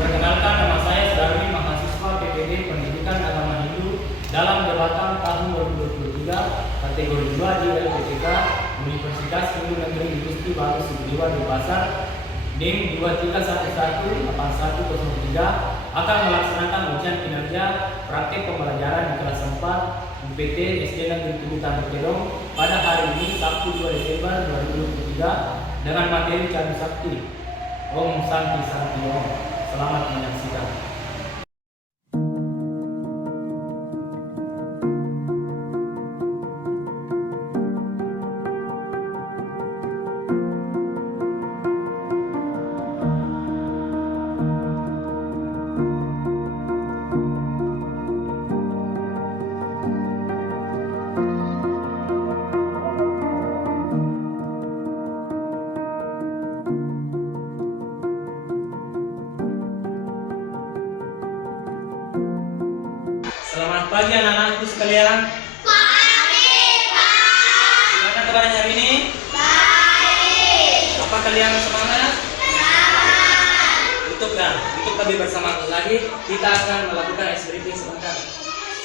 Perkenalkan, nama saya Darwin, mahasiswa PPD Pendidikan Agama Hindu dalam jabatan tahun 2023 kategori 2 di LPTK Universitas Hindu Negeri Gusti Batu Sugihwa Denpasar DIN 23118103 akan melaksanakan ujian kinerja praktek pembelajaran di kelas 4 UPT SD Negeri 7 Tanduk Kedong pada hari ini Sabtu 2 Desember 2023 dengan materi Candi Sakti. Om Santi Santi Om. Selamat menyaksikan. Selamat pagi anak-anakku sekalian. Pagi, Pak. Gimana kabarnya hari ini? Baik. Apa kalian semangat? Semangat. Untuk lebih bersemangat lagi, kita akan melakukan ice breathing sebentar.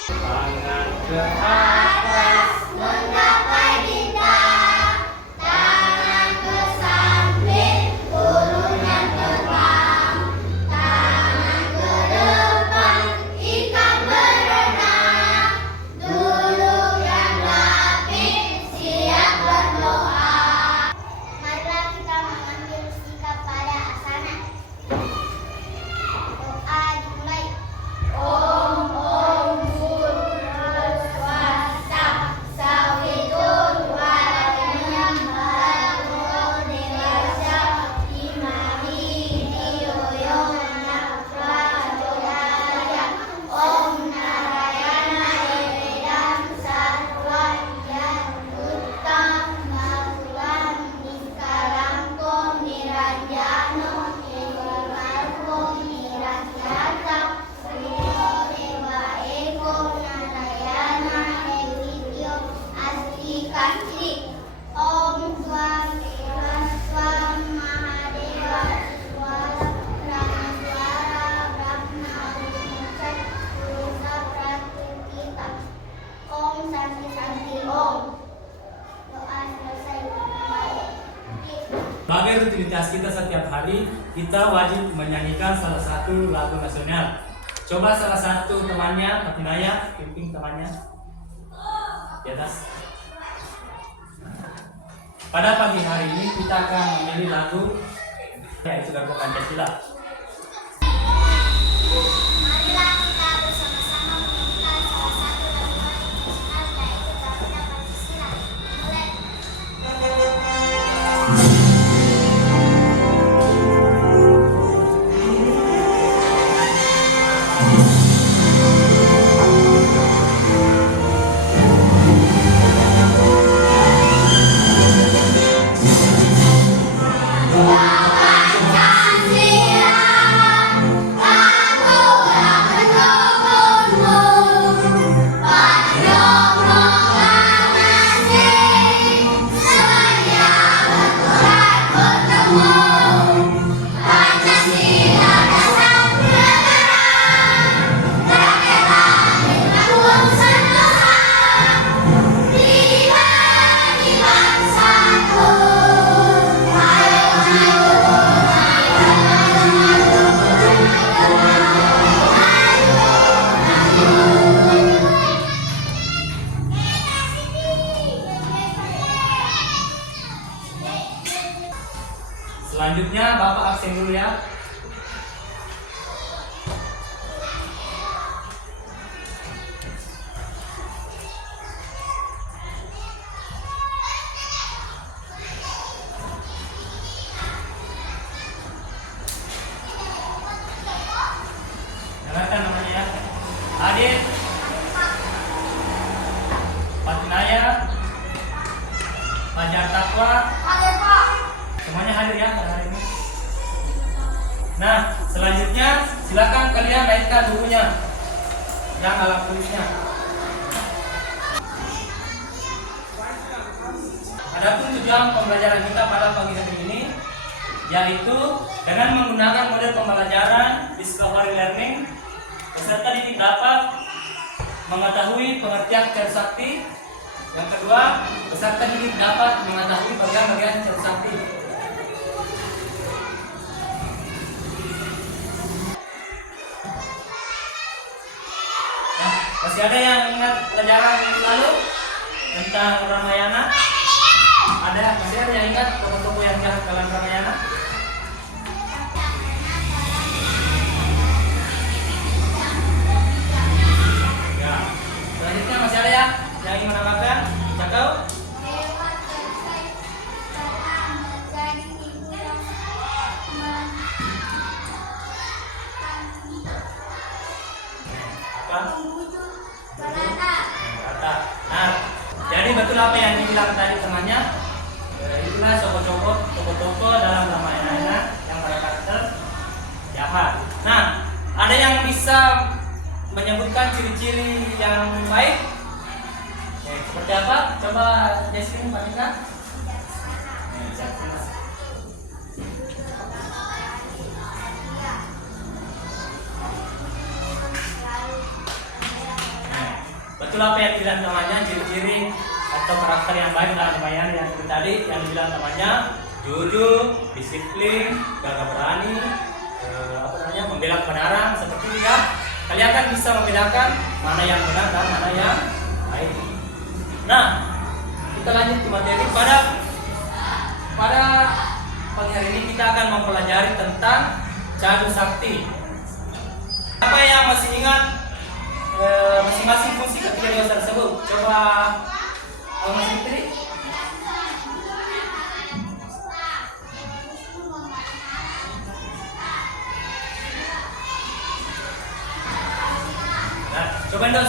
Tangan ke atas, Menggapai bintang, tangan ke samping, burungnya terbang, tangan ke depan, ikan berenang, duduk yang rapi, siap berdoa. Marilah kita mengambil sikap pada asana. Doa dimulai. Om Swasta Sawitun Warenyam Bhargo Dewasa Imami Diyoyona Prachodaya Om Narayana Evedam Sarwan Yan Uttam Magulam Niskalamko Niranjano Nivarko Niranjata Dewa Eko Narayana Evityo Asti Kasti Om Swam Mahadewa Swara Prameswara Brahma Vimuchat Purusa Pratikita Om Santi Santi Om. Doa selesai. sebagai rutinitas kita setiap hari, kita wajib menyanyikan salah satu lagu nasional. Coba salah satu temannya, Fatinaya, pimpin temannya di atas. Pada pagi hari ini kita akan memilih lagu yaitu lagu Pancasila. Marilah kita bersama-sama menyanyikan salah satu lagu nasional yaitu Garuda Pancasila. Mulai. Selanjutnya Bapak absen dulu ya. Dengarkan namanya ya. Adit, Fatinaya, Fajar Takwa, Hadir, Pak. semuanya hadir ya pada hari ini. Nah, selanjutnya silakan kalian naikkan bukunya yang alat tulisnya. Adapun tujuan pembelajaran kita pada pagi hari ini yaitu Dengan menggunakan model pembelajaran discovery learning, peserta didik dapat mengetahui pengertian cadas sakti. Yang kedua, peserta didik dapat mengetahui bagian-bagian cadas sakti. Nah, masih ada yang ingat pelajaran lalu tentang Ramayana? Masih ada yang ingat tokoh-tokoh yang jahat dalam Ramayana? Ya. Selanjutnya masih ada ya yang ingin menambahkan? Cakau? Dewa terkait telah menjadi ibu yang membujuk Barata. Kata. Nah, jadi betul apa yang dibilang tadi temannya? Itulah tokoh-tokoh dalam Ramayana yang berkarakter jahat. Nah, ada yang bisa menyebutkan ciri-ciri yang baik? Seperti apa? Coba Jesslyn, Pak Nika. Betul apa yang dibilang namanya ciri-ciri atau karakter yang baik dalam Ramayana yang seperti tadi yang dibilang namanya jujur, disiplin, gagah berani, membela kebenaran seperti ini ya. Kalian akan bisa membedakan mana yang benar dan mana yang baik. Nah, kita lanjut ke materi pada pagi hari ini kita akan mempelajari tentang Cadu Sakti. Apa yang masih ingat masing-masing fungsi ketiga dewa tersebut? Coba Mas Fitri. Nah, coba Dok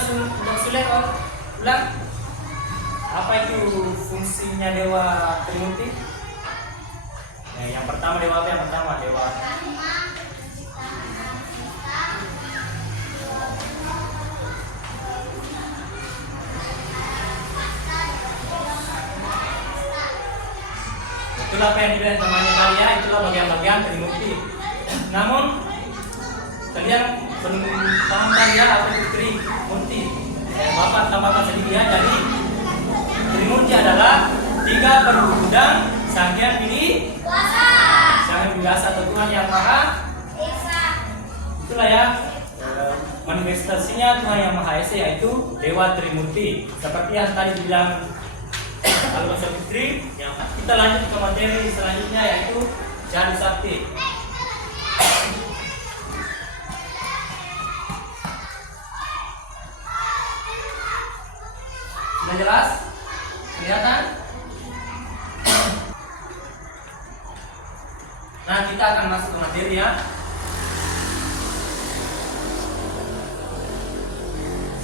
Sule ulang. Apa itu fungsinya Dewa Trimurti? Nah, yang pertama dewa apa? Yang pertama dewa itulah apa yang dibilang namanya tadi ya, itulah bagian-bagian Trimurti. Namun kalian belum paham kan ya apa itu Trimurti? Bapak tambahkan sedikit ya. Jadi Trimurti adalah 3 perwujudan Sang Hyang Widi Wasa atau Tuhan yang Maha Esa. Itulah ya manifestasinya Tuhan yang Maha Esa, yaitu Dewa Trimurti. Seperti yang tadi dibilang Mas Fitri, yang kita lanjut ke materi selanjutnya yaitu Cadu Sakti. Sudah jelas? Kelihatan? Nah, kita akan masuk ke materi ya.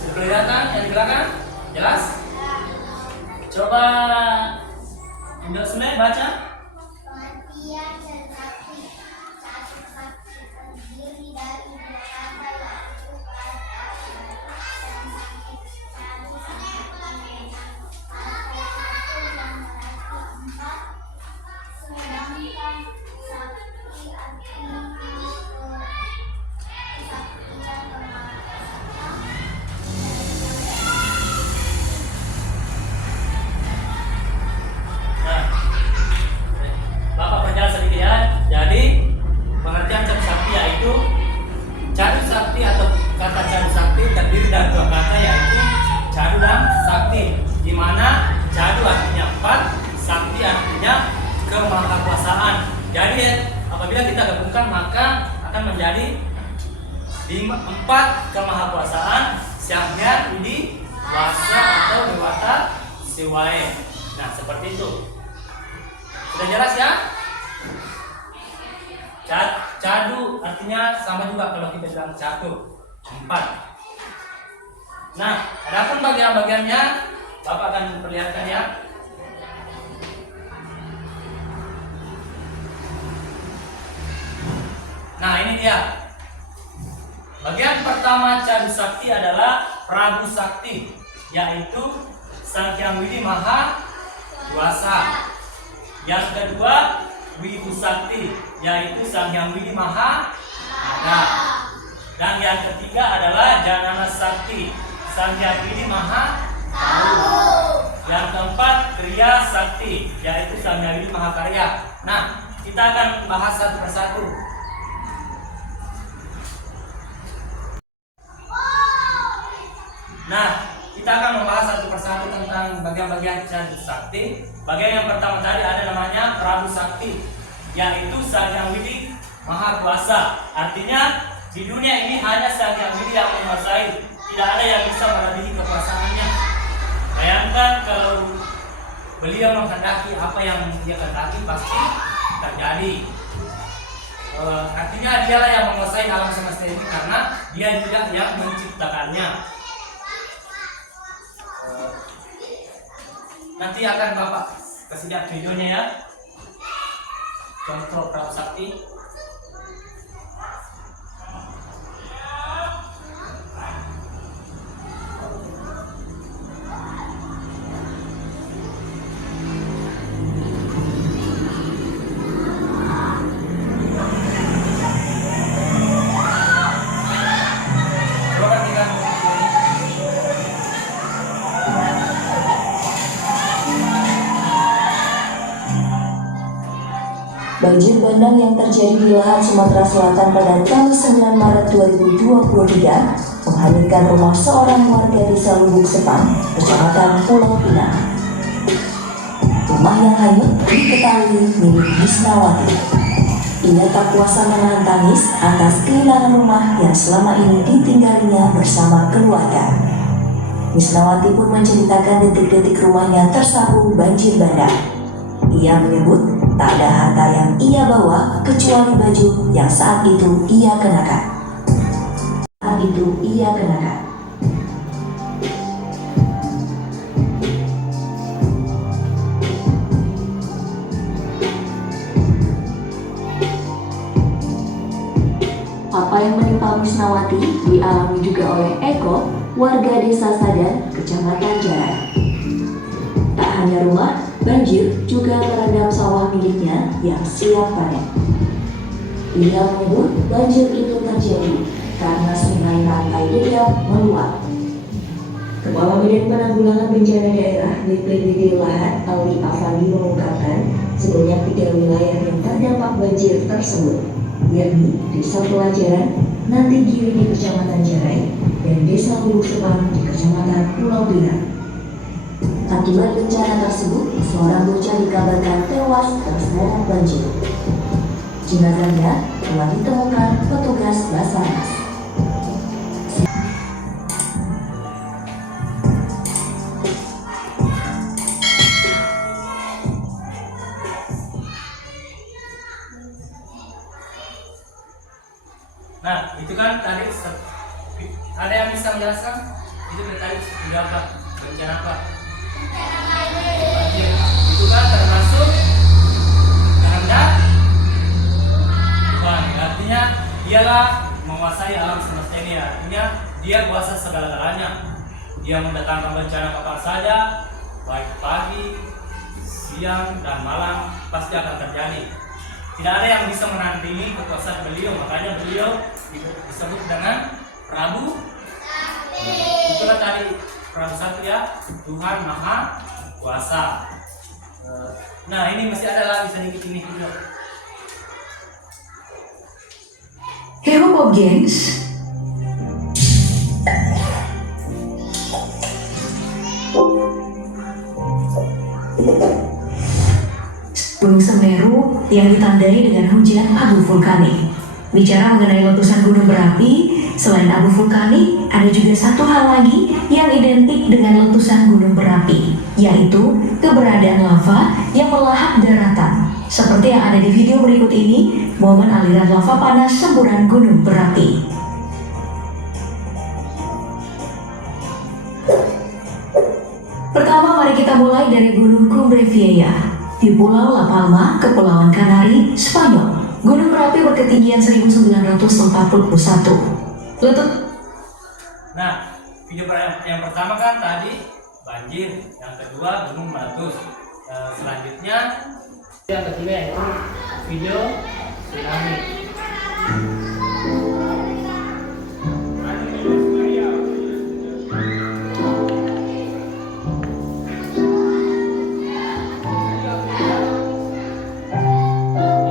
Sudah kelihatan yang di belakang? Jelas? Coba Mbak Sule baca. Pengertian Cadu Sakti. Cadu Sakti terdiri dari 2 kata yaitu kata dan sakti. Cadu Sakti kata satu yang berarti 4, sedangkan sakti artinya kesaktian kemahasiswaan. Nah, Bapak perjelas sedikit ya. Jadi pengertian Cadu Sakti yaitu Cadu Sakti atau kata Cadu Sakti terdiri dari 2 kata yaitu Cadu dan Sakti, di mana Cadu artinya 4, Sakti artinya kemahakuasaan. Jadi apabila kita gabungkan maka akan menjadi 4 kemahakuasaan Sang Hyang Widi Wasa atau Dewata Siwae. Nah, seperti itu. Sudah jelas ya? Cadu artinya sama juga kalau kita bilang catur, 4. Nah, adapun bagian-bagiannya Bapak akan perlihatkan ya. Nah, ini dia. Bagian pertama Cadu Sakti adalah Prabu Sakti, yaitu Sang Hyang Widi Maha Kuasa. Yang kedua Wibu Sakti, yaitu Sang Hyang Widi Maha Ada. Dan yang ketiga adalah Janana Sakti, Sang Hyang Widi Maha Tahu. Yang keempat Kriya Sakti, yaitu Sang Hyang Widi Maha Karya. Nah, kita akan bahas satu persatu. Nah, kita akan membahas satu persatu tentang bagian-bagian sakti. Bagian yang pertama tadi ada namanya Prabu Sakti, yaitu Sang Hyang Widi Maha Kuasa. Artinya di dunia ini hanya Sang Hyang Widi yang menguasai, tidak ada yang bisa melebihi kekuasaannya. Bayangkan kalau beliau menghendaki apa yang dia kehendaki pasti terjadi. Artinya dialah yang menguasai alam semesta ini karena dia juga yang menciptakannya. Nanti akan Bapak kasih lihat videonya ya. Contoh Prabu Sakti. Banjir bandang yang terjadi di lahan Sumatera Selatan pada tanggal 9 Maret 2023 menghanyutkan rumah seorang warga desa Lubuk Sepang, Kecamatan Pulau Pinang. Rumah yang hanyut diketahui milik Misnawati. Ia tak kuasa menahan tangis atas kehilangan rumah yang selama ini ditinggalinya bersama keluarga. Misnawati pun menceritakan detik-detik rumahnya tersapu banjir bandang. Ia menyebut tak ada harta yang ia bawa kecuali baju yang saat itu ia kenakan. Apa yang menimpa Misnawati dialami juga oleh Eko, warga desa Sadan, Kecamatan Jaran. Tak hanya rumah, banjir juga merendam sawah miliknya yang siap panen. Ia menyebut banjir itu terjadi karena sungai rantai dendam meluap. Kepala Badan Penanggulangan Bencana Daerah BPBD Lahat Ali Afandi mengungkapkan sebanyak 3 wilayah yang terdampak banjir tersebut, yakni Desa Pelajaran, Nanti Giri di Kecamatan Jarai, dan Desa Lubuk Sepang di Kecamatan Pulau Pinang. Akibat bencana tersebut, seorang bocah dikabarkan tewas terseret banjir. Jenazahnya telah ditemukan petugas Basarnas. Nah, itu kan tadi ada yang bisa menjelaskan? Itu tadi berapa? Bencana apa? Banjir. Itu kan termasuk kehendak Tuhan. Artinya dialah menguasai alam semesta ini. Artinya dia kuasa segala-galanya. Dia mendatangkan bencana kapan saja, baik pagi, siang, dan malam pasti akan terjadi. Tidak ada yang bisa menandingi kekuasaan beliau. Makanya beliau disebut dengan Prabu Sakti. Itulah tadi Prabu Sakti ya, Tuhan Maha Kuasa. Nah, ini masih ada lagi sedikit ini juga. Hero Pop Games. Gunung Semeru yang ditandai dengan hujan abu vulkanik. Bicara mengenai letusan gunung berapi, selain abu vulkanik, ada juga satu hal lagi yang identik dengan letusan gunung berapi, yaitu keberadaan lava yang melahap daratan. Seperti yang ada di video berikut ini, momen aliran lava panas semburan gunung berapi. Pertama, mari kita mulai dari Gunung Cumbre Vieja di Pulau La Palma, Kepulauan Kanari, Spanyol. Gunung berapi berketinggian 1941. Nah, video yang pertama kan tadi banjir, yang kedua gunung meletus. Selanjutnya yang ketiga yaitu video tsunami.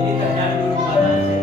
Ini terjadi dulu pada Aceh.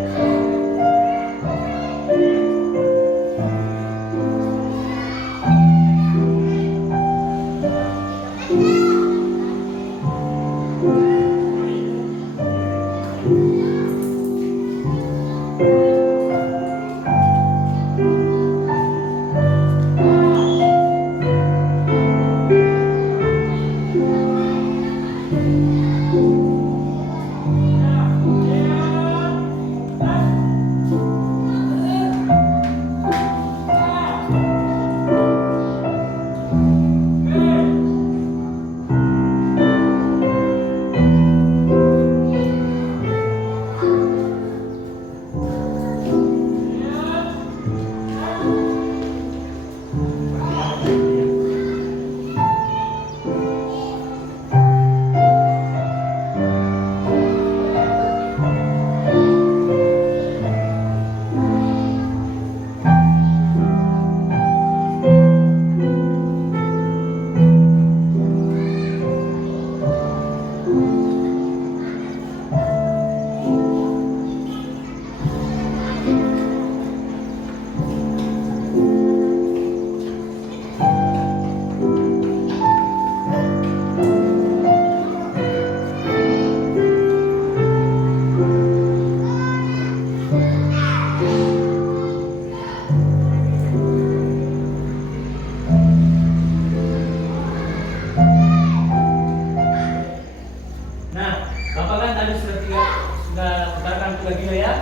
Sudah putarkan 3 video ya.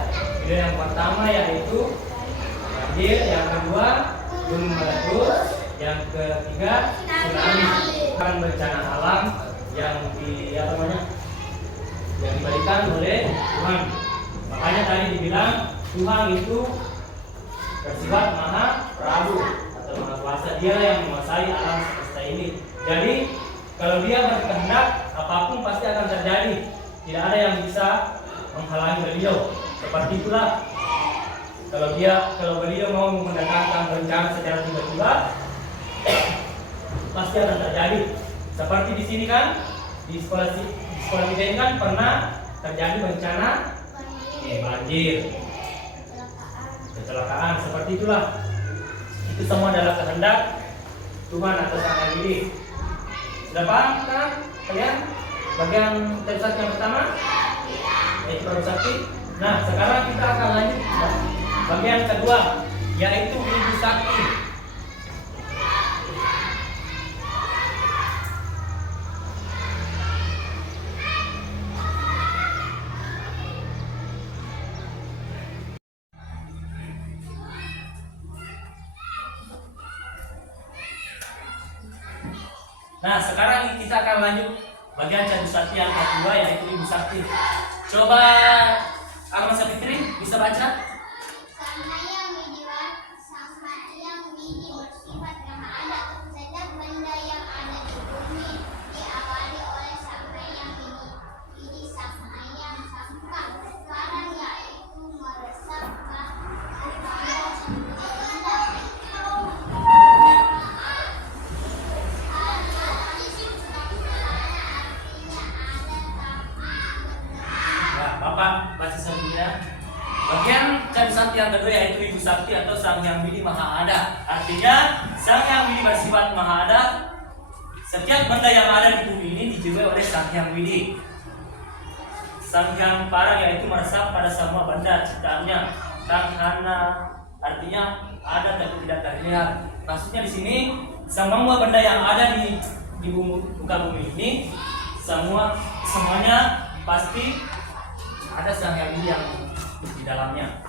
Video yang pertama yaitu banjir, yang kedua gunung meletus, yang ketiga tsunami. Kan bencana alam yang yang diberikan oleh Tuhan. Makanya tadi dibilang Tuhan itu bersifat Maha Prabu atau Maha Kuasa. Dia yang menguasai alam semesta ini. Jadi kalau dia berkehendak, apapun pasti akan terjadi. Tidak ada yang bisa menghalangi beliau. Seperti itulah kalau beliau mau mendatangkan bencana secara tiba-tiba, pasti akan terjadi. Seperti di sini kan, di sekolah kita ini kan pernah terjadi bencana banjir, kecelakaan. Seperti itulah. Itu semua adalah kehendak Tuhan atau Sang Yang Widi. Sudah paham kan kalian? Bagian tersat yang pertama yaitu baru sakti. Nah, sekarang kita akan lanjut bagian kedua yaitu Ibu Sakti. Nah, sekarang kita akan lanjut bagian Catur Sakti yang kedua yaitu Ibu Sakti. Coba Alma Sapitri bisa baca? Sang Hyang Widi bersifat Maha Ada. Setiap benda yang ada di bumi diawali oleh Sang Hyang Widi. Sang Hyang Sangka sekarang yaitu meresapkan kepada semua benda. Bapak baca selanjutnya. Bagian Catur Sakti yang kedua yaitu Ibu Sakti atau Sang Hyang Widi Maha Ada. Artinya Sang Hyang Widi bersifat Maha Ada. Setiap benda yang ada di bumi ini dijiwai oleh Sang Hyang Widi. Sang Hyang Parang yaitu meresap pada semua benda ciptaannya. Sang Hana artinya ada tapi tidak terlihat. Maksudnya di sini semua benda yang ada di muka bumi ini semuanya pasti ada Sang Hyang Widi yang di dalamnya.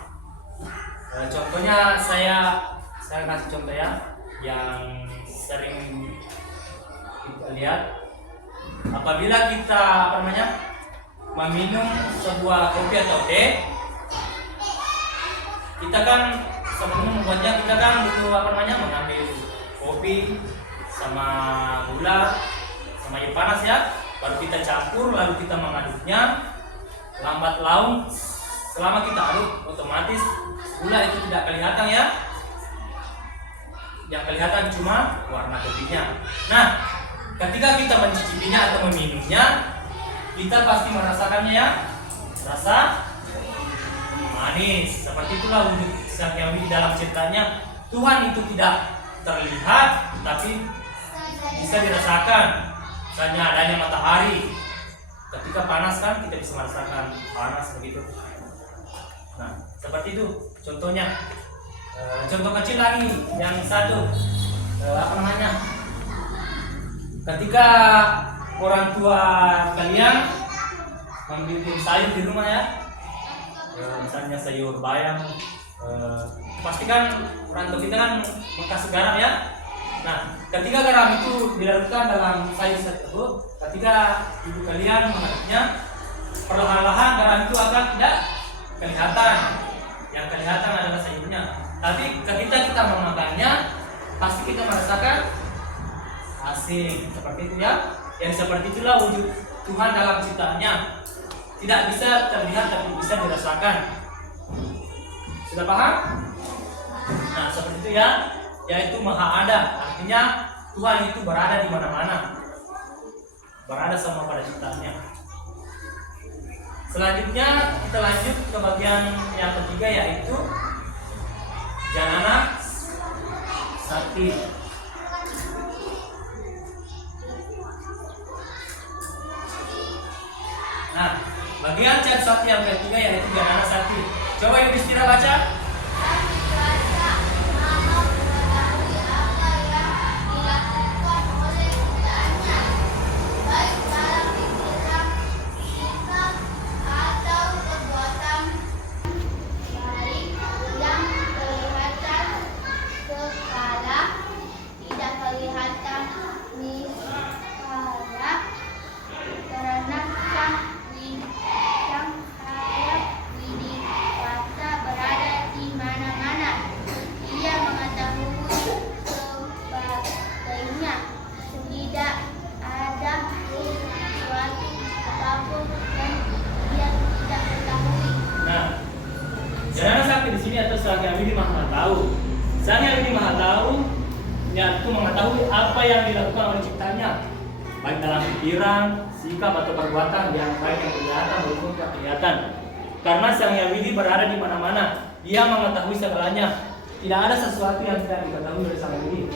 Contohnya saya kasih contoh ya yang sering kita lihat. Apabila kita meminum sebuah kopi atau teh, kita kan sebelum membuatnya kita kan butuh mengambil kopi sama gula sama air panas ya, baru kita campur lalu kita mengaduknya. lambat laun selama kita aduk otomatis gula itu tidak kelihatan ya. Yang kelihatan cuma warna kopinya. Nah, ketika kita mencicipinya atau meminumnya, kita pasti merasakannya ya, rasa manis. Seperti itulah wujud Sang Hyang Widi dalam ceritanya. Tuhan itu tidak terlihat, tapi bisa dirasakan. Misalnya adanya matahari, ketika panas kan kita bisa merasakan panas begitu. Nah, seperti itu contohnya. Contoh kecil lagi yang satu, ketika orang tua kalian membuat sayur di rumah ya, misalnya sayur bayam, pastikan orang tua kita kan kasih garam ya. Nah, ketika garam itu dilarutkan dalam sayur tersebut, ketika ibu kalian mengaduknya, perlahan-lahan garam itu akan tidak kelihatan. Yang kelihatan adalah sayurnya. Tapi ketika kita memakannya, pasti kita merasakan asin. Seperti itu ya. Yang seperti itulah wujud Tuhan dalam ciptaannya. Tidak bisa terlihat tapi bisa dirasakan. Sudah paham? Nah, seperti itu ya. Yaitu Maha Ada. Artinya Tuhan itu berada di mana-mana. Berada sama pada ciptaannya. Selanjutnya kita lanjut ke bagian yang ketiga, yaitu Janana Sakti. Nah, bagian Chat Sakti yang ketiga yaitu Janana Sakti. Coba Ibu Distira baca. Janana Sakti di sini atau Sang Hyang Widi Maha Tahu. Sang Hyang Widi Maha Tahu, yaitu mengetahui apa yang dilakukan oleh ciptanya, baik dalam pikiran, sikap atau perbuatan, yang baik yang kelihatan maupun tidak kelihatan. Karena Sang Hyang Widi berada di mana-mana, Dia mengetahui segalanya. Tidak ada sesuatu yang tidak diketahui oleh Sang Hyang Widi.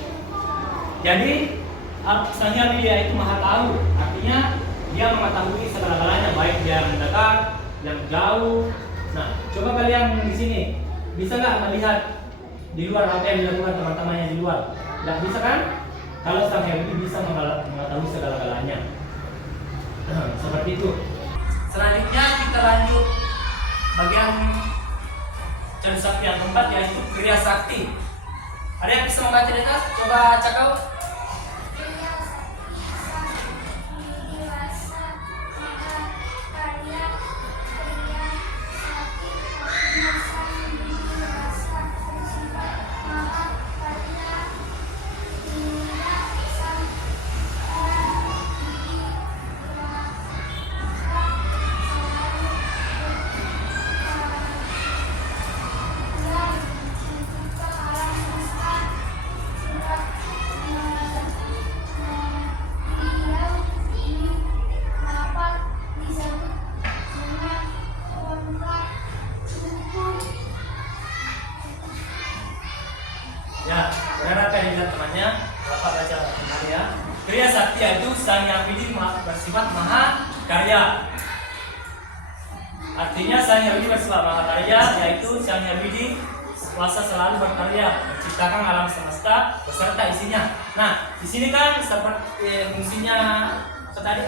Jadi Sang Hyang Widi itu Maha Tahu, artinya Dia mengetahui segala-galanya, baik yang dekat, yang jauh. Nah, coba kalian di sini bisa nggak melihat di luar apa yang dilakukan teman-temannya di luar? Nggak bisa kan? Kalau Sang Hyang Widi bisa mengetahui segala-galanya. Seperti itu. Selanjutnya kita lanjut bagian Chat Sakti yang keempat, yaitu Kriya Sakti. Ada yang bisa membaca di atas? Coba cakap. Ya, benar apa yang dilihat temannya? Bapak baca kembali ya. Kriya Sakti itu Sang Hyang Widi bersifat maha karya. Artinya Sang Hyang Widi bersifat maha karya, yaitu Sang Hyang Widi kuasa selalu berkarya, menciptakan alam semesta beserta isinya. Nah, di sini kan seperti fungsinya apa tadi?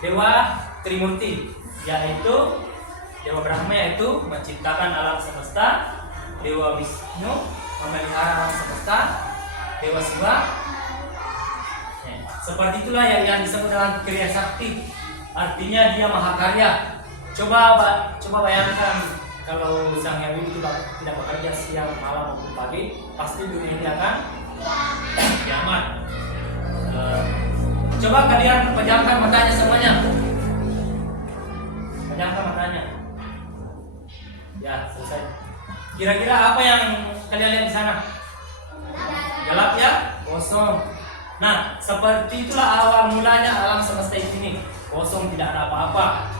Dewa Trimurti, yaitu Dewa Brahma yaitu menciptakan alam semesta, Dewa Wisnu memelihara alam semesta, Dewa Siwa. Seperti itulah yang disebut dengan Kriya Sakti. Artinya dia mahakarya. Coba bayangkan kalau Sang Hyang Widi tidak bekerja siang, malam maupun pagi, pasti dunia ini akan kiamat. Coba kalian pejamkan matanya semuanya. Pejamkan matanya. Ya, selesai. Kira-kira apa yang kalian lihat di sana? Gelap ya? Kosong. Nah, seperti itulah awal mulanya alam semesta ini. Kosong, tidak ada apa-apa.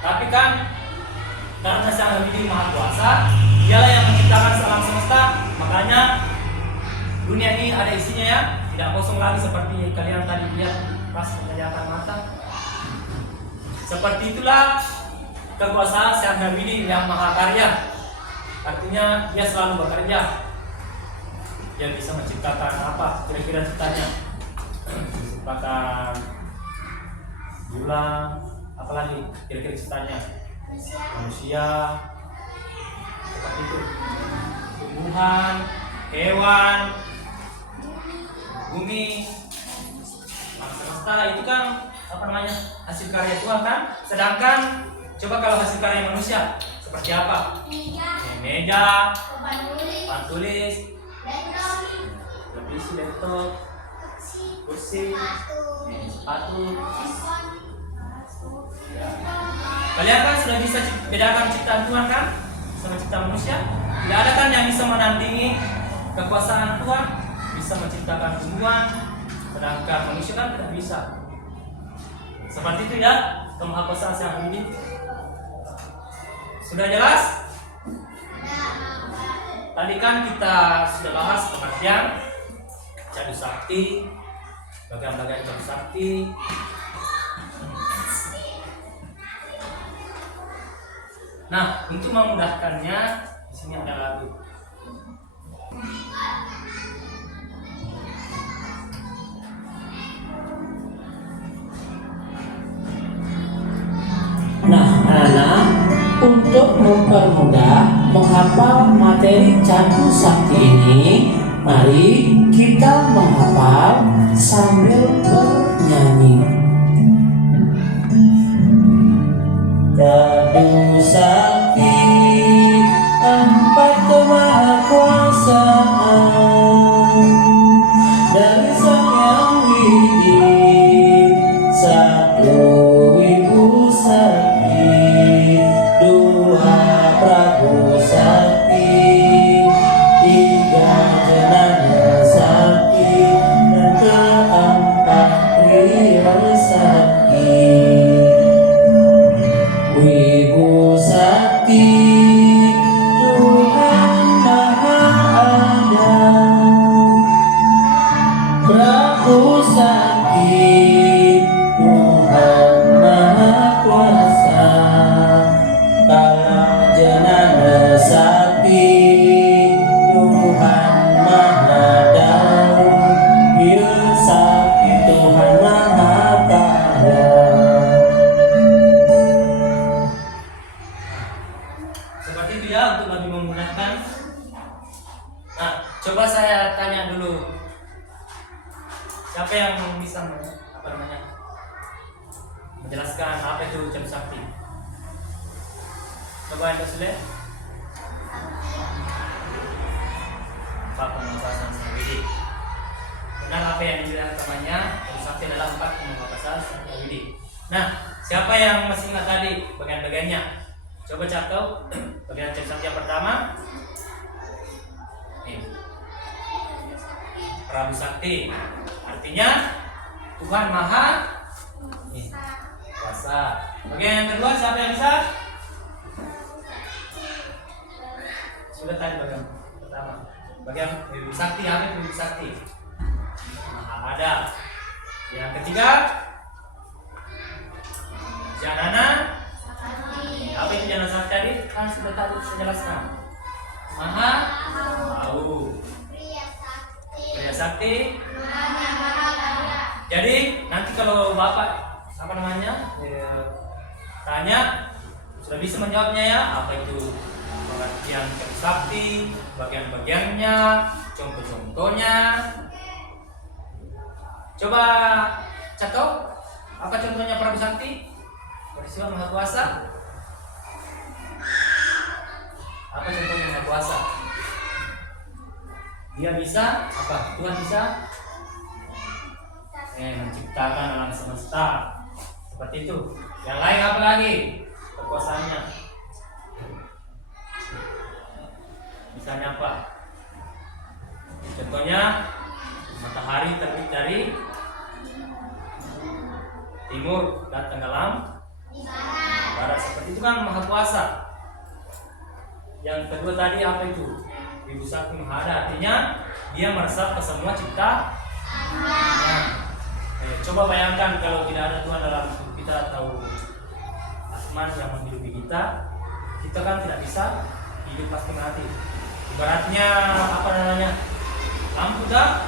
Tapi kan karena Sang Habibie Maha Kuasa, dialah yang menciptakan alam semesta, makanya dunia ini ada isinya ya, tidak kosong lagi seperti kalian tadi lihat pas memejamkan mata. Seperti itulah kekuasaan Sang Habibie yang maha karya. Artinya dia selalu bekerja. Dia bisa menciptakan apa? Kira-kira ciptanya? Menciptakan bulan, apalagi kira-kira ciptanya? Manusia, seperti itu. Tumbuhan, hewan, bumi, alam semesta itu kan apa namanya, hasil karya Tuhan kan. Sedangkan coba kalau hasil karya manusia seperti apa? Meja, papan tulis, televisi, laptop, kursi, sepatu. Ya. Kalian kan sudah bisa bedakan ciptaan Tuhan kan sama ciptaan manusia? Tidak ada kan yang bisa menandingi kekuasaan Tuhan, bisa menciptakan tumbuhan, sedangkan manusia kan tidak bisa. Seperti itu ya kemahakuasaan Sang Habibie. Sudah jelas? Tadi kan kita sudah bahas pengertian Cadu Sakti, bagian-bagian Cadu Sakti. Nah, untuk memudahkannya, di sini ada lagu. Nah, anak, untuk mempermudah menghafal materi Cadu Sakti ini, mari kita menghafal sambil bernyanyi. Cadu Sakti, empat kemahakuasaan dari Sang Yang Widi, satu Ibu Sakti, dua Prabu Sakti, tiga Jenana Sakti, dan keempat Ria Sakti. Wibu Sakti, Tuhan Maha Ada. Prabu Sakti, Tuhan Maha Kuasa. Kalam Jenana Sakti, Tuhan Maha Daun. Ya Sakti, Tuhan Maha Kaya. Seperti itu ya untuk lebih memudahkan. Nah, coba saya tanya dulu. Siapa yang bisa menjelaskan apa itu Cadu Sakti? Coba Anda sulit. Apa penguasaan Sang Habibie? Benar apa yang dibilang temannya? Cadu Sakti adalah 4 penguasaan Sang Habibie. Nah, siapa yang masih ingat tadi bagian-bagiannya? Coba catat bagian Cadu Sakti yang pertama. Prabu Sakti, artinya Tuhan Maha Kuasa. Bagian yang kedua siapa yang bisa? Sudah tadi bagian pertama. Bagian Wibu Sakti, apa itu Wibu Sakti? Maha Ada. Yang ketiga Janana. Apa itu Janana Sakti tadi? Kan sudah tadi saya jelaskan. Maha Tahu. Pria Sakti. Jadi nanti kalau Bapak tanya sudah bisa menjawabnya ya. Apa itu pengertian Cadu Sakti, bagian-bagiannya, contoh-contohnya. Coba catat apa contohnya Prabu Sakti? Peristiwa Maha Kuasa. Apa contohnya Maha Kuasa? Dia bisa apa? Tuhan bisa menciptakan alam semesta. Seperti itu. Yang lain apa lagi kekuasaannya? Misalnya apa? Contohnya matahari terbit dari timur dan tenggelam Di barat. barat, seperti itu kan maha kuasa. Yang kedua tadi apa itu? Wibu Sakti Mahada, artinya dia meresap ke semua cipta. Nah, coba bayangkan kalau tidak ada Tuhan dalam hidup kita atau Asman yang menghidupi kita, kita kan tidak bisa hidup, pasti mati. Ibaratnya apa namanya, lampu dah,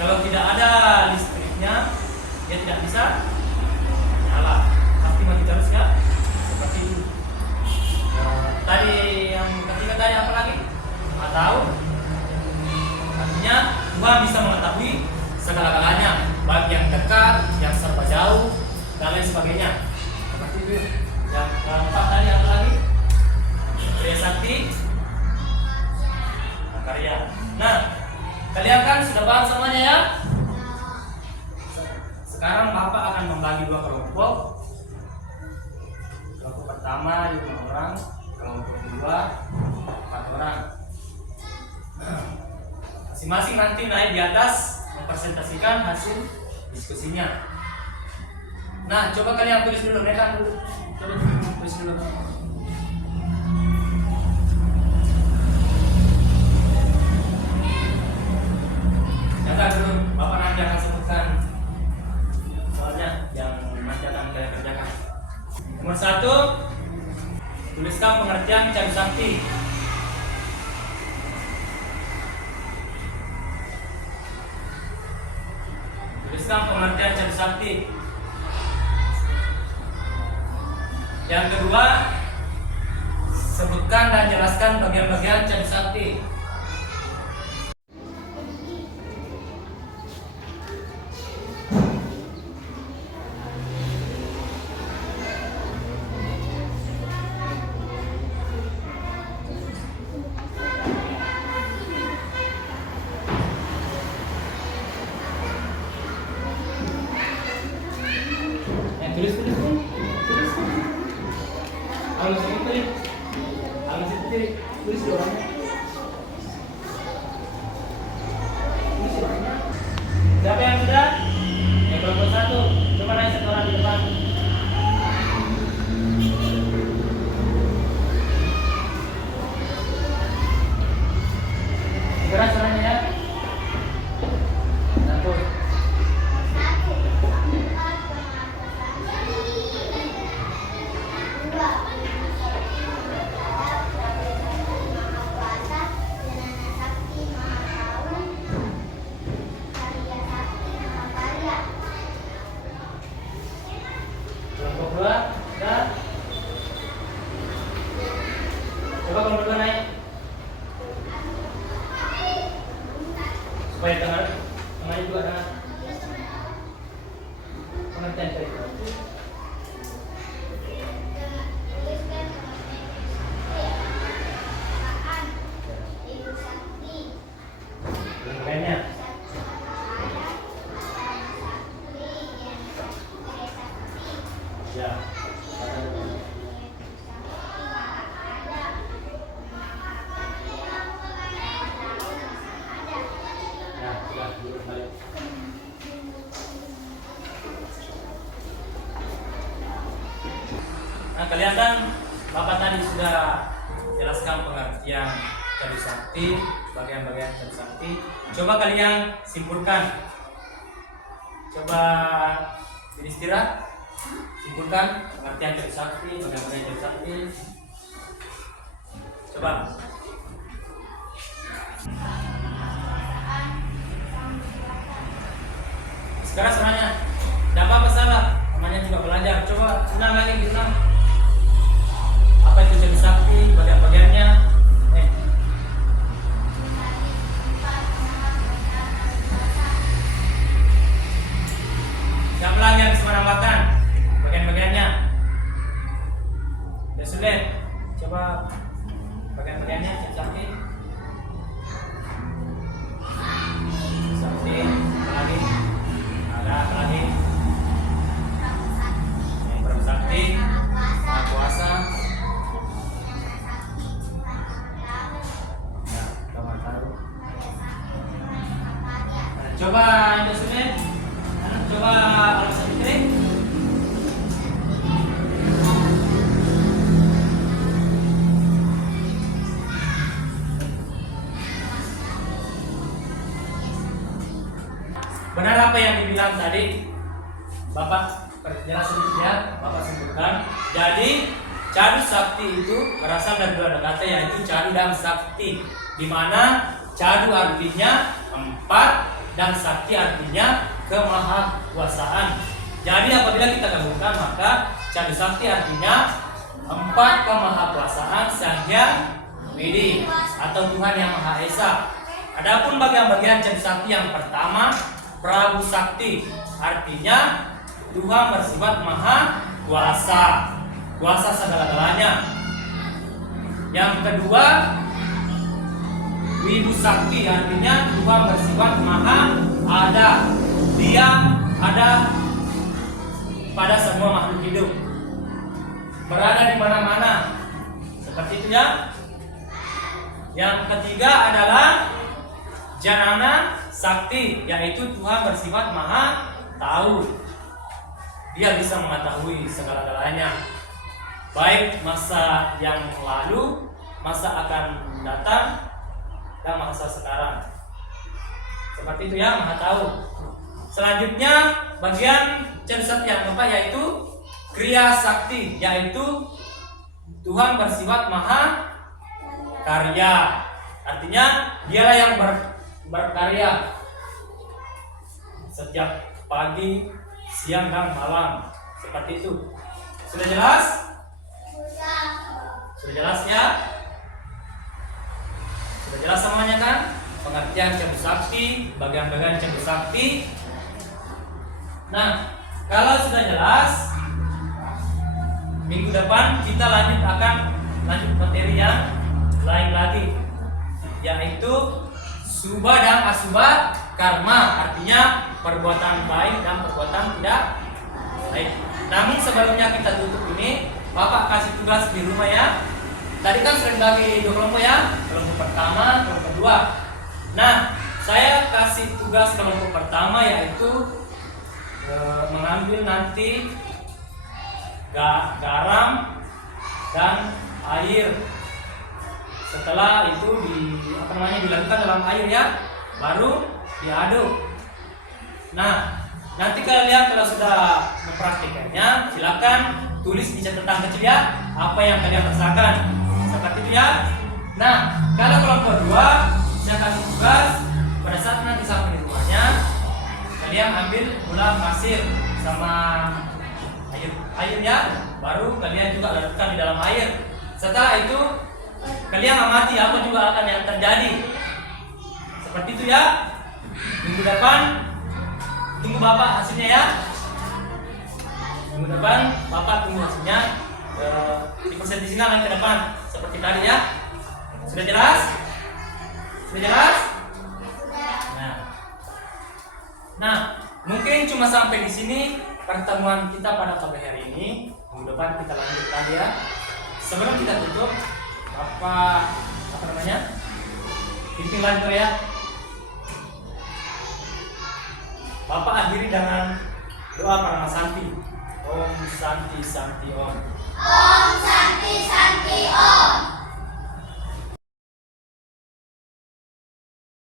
kalau tidak ada listriknya dia tidak bisa nyala, pasti mati terus ya, seperti itu. Tadi yang ketiga tadi apa lagi? Nggak tahu. Artinya Tuhan bisa mengetahui segala-galanya, baik yang dekat, yang serba jauh, dan lain sebagainya. Seperti itu. Yang keempat tadi apa lagi? Kriya Sakti Karya. Nah, kalian kan sudah paham semuanya ya? Sekarang Bapak akan membagi dua kelompok. Kelompok pertama 5 orang, kelompok kedua 4 orang. Masing-masing nanti naik di atas mempresentasikan hasil diskusinya. Nah, coba kalian tulis dulu, rekan dulu. Coba tulis dulu. Jangan dulu, Bapak nanti akan sebutkan soalnya yang nanti akan kalian kerjakan. Nomor 1, tuliskan pengertian Cabi Sakti. Tuliskan pengertian Cabi Sakti. Yang kedua, sebutkan dan jelaskan bagian-bagian Cabi Sakti. Tulis. Tulis orangnya. Siapa yang sudah? Yang kelompok 1. Coba naik satu orang di depan. Segera suaranya ya. 1. Kelompok 2, dan coba kelompok 2 naik supaya tengahnya juga ada pengertian cerita. Lainnya ya. Nah, sudah balik. Nah, kalian kan Bapak tadi sudah jelaskan pengertian Cabi Sakti, bagian-bagian Cabi Sakti. Coba kalian simpulkan. Coba beristirahat. Simpulkan pengertian Cabi Sakti, bagian-bagian Cabi Sakti. Coba. Sekarang semuanya, tidak apa-apa salah, namanya juga belajar. Coba ulang lagi, diulang. Apa itu Cabi Sakti, bagian-bagiannya? Siapa lagi yang bisa menambahkan bagian-bagiannya? Ya sudah, coba bagian-bagiannya Cabi Sakti. Sakti, apa lagi? Ada apa lagi? Yang Prabu Sakti, Maha Kuasa. simpulkan tadi, Bapak perjelas sedikit ya, Bapak simpulkan. Jadi cadu sakti itu berasal dari dua kata, yaitu cadu dan sakti, di mana cadu artinya empat dan sakti artinya kemahakuasaan. Jadi apabila kita gabungkan, maka cadu sakti artinya empat kemahakuasaan Sang Hyang Widi atau Tuhan Yang Maha Esa. Adapun bagian-bagian cadu sakti yang pertama, Prabu Sakti, artinya Tuhan bersifat maha kuasa, kuasa segala-galanya. Yang kedua, Wibu Sakti, artinya Tuhan bersifat maha ada, Dia ada pada semua makhluk hidup, berada di mana-mana, seperti itu ya. Yang ketiga adalah Janana Sakti, yaitu Tuhan bersifat maha tahu, Dia bisa mengetahui segala-galanya, baik masa yang lalu, masa akan datang, dan masa sekarang. Seperti itu ya, maha tahu. Selanjutnya bagian cadu sakti yang keempat yaitu Kriya Sakti, yaitu Tuhan bersifat maha karya, artinya Dialah yang berkarya sejak pagi, siang dan malam. Seperti itu. Sudah jelas? Sudah jelas ya? Sudah jelas semuanya kan? Pengertian cadu sakti, bagian-bagian cadu sakti. Nah, kalau sudah jelas, minggu depan kita akan lanjut materi yang lain lagi, yaitu subha dan asubha karma, artinya perbuatan baik dan perbuatan tidak baik. Namun sebelumnya kita tutup ini, Bapak kasih tugas di rumah ya. Tadi kan sering bagi dua kelompok ya, kelompok pertama, kelompok kedua. Nah, saya kasih tugas kelompok pertama yaitu mengambil nanti garam dan air. Setelah itu dilakukan dalam air ya, baru diaduk. Nah, nanti kalian kalau sudah mempraktikannya, silakan tulis di catatan kecil ya apa yang kalian rasakan. Seperti itu ya. Nah, kalau kelompok kedua, saya kasih tugas pada saat nanti sampai di rumahnya, kalian ambil gula pasir sama air ya, baru kalian juga letakkan di dalam air. Setelah itu kalian amati apa juga akan yang terjadi. Seperti itu ya. Minggu depan tunggu Bapak hasilnya ya. Minggu depan Bapak tunggu hasilnya, dipresentasikan nanti ke depan seperti tadi ya. Sudah jelas? Sudah jelas? Nah, mungkin cuma sampai di sini pertemuan kita pada pagi hari ini. Minggu depan kita lanjut lagi ya. Sebelum kita tutup, apa namanya? Pimpin lanjut ya. Bapak akhiri dengan doa Paramasanti. Om Santi Santi Om. Om Santi